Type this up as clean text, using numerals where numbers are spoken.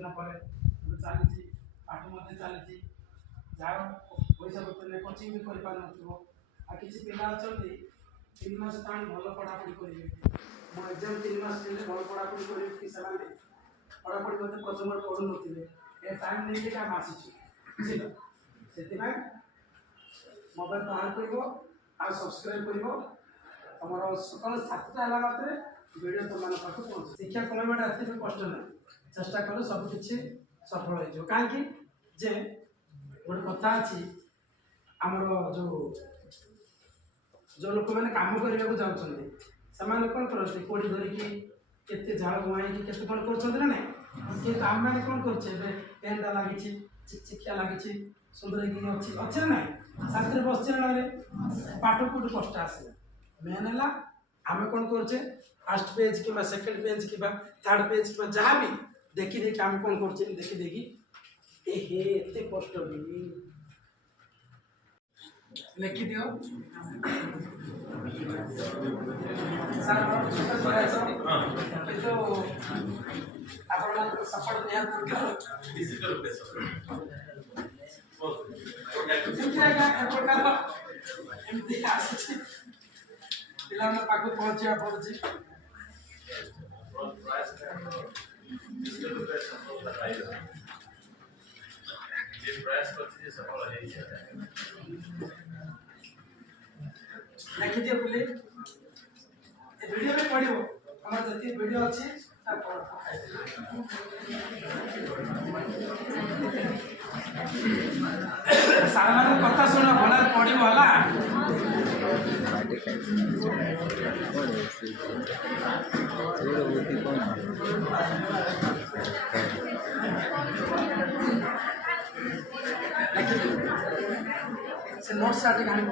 दिन पर चली पाठ चली जार पैसा पत्र कोचिंग भी कर आ किसी पिला अच्छा 3 मास ताण भल पढ़ापढ़ी करेंगे मो एग्जाम 3 मास भल पढ़ापढ़ी करेंगे पढ़ापढ़ी मत प्रथम पढ़ु नी ए टाइम नहीं आम आसी बुझल से मोबाइल बाहर कर सब्सक्राइब कर तुम सकाल 7टा मात्रे वीडियो तुम पाख पहुँच शिक्षा कमेटा एत भी कष्ट ना चेष्टा कले सबकि सफल हो कहीं जे गोटे कथा अच्छी आमर जो जो लोक मैंने कम करने को जाऊँगी से कौन करते कोड़ी धरिकी केते झाड़ बुआई के कौन कर कि आम मैंने कौन कर पेनटा लगी चिकिया लगी सुंदर अच्छी अच्छे ना शांति बस पाठ कौट कष्ट आसला मेन है आम कौन करे फास्ट पेज कि सेकेंड पेज कि थर्ड पेज कि जहाँ भी देखी देखी आम कौन कर देखी देखी हे एत कष्ट भी लिखि दियो सर आप सपोर्ट पिला पाक पहुँचा पड़ी लिखि दियो बोले वीडियो में पढ़ो हमारे जी वीडियो अच्छी सार मान कथा शुण भल पढ़ो है से नोट्स आने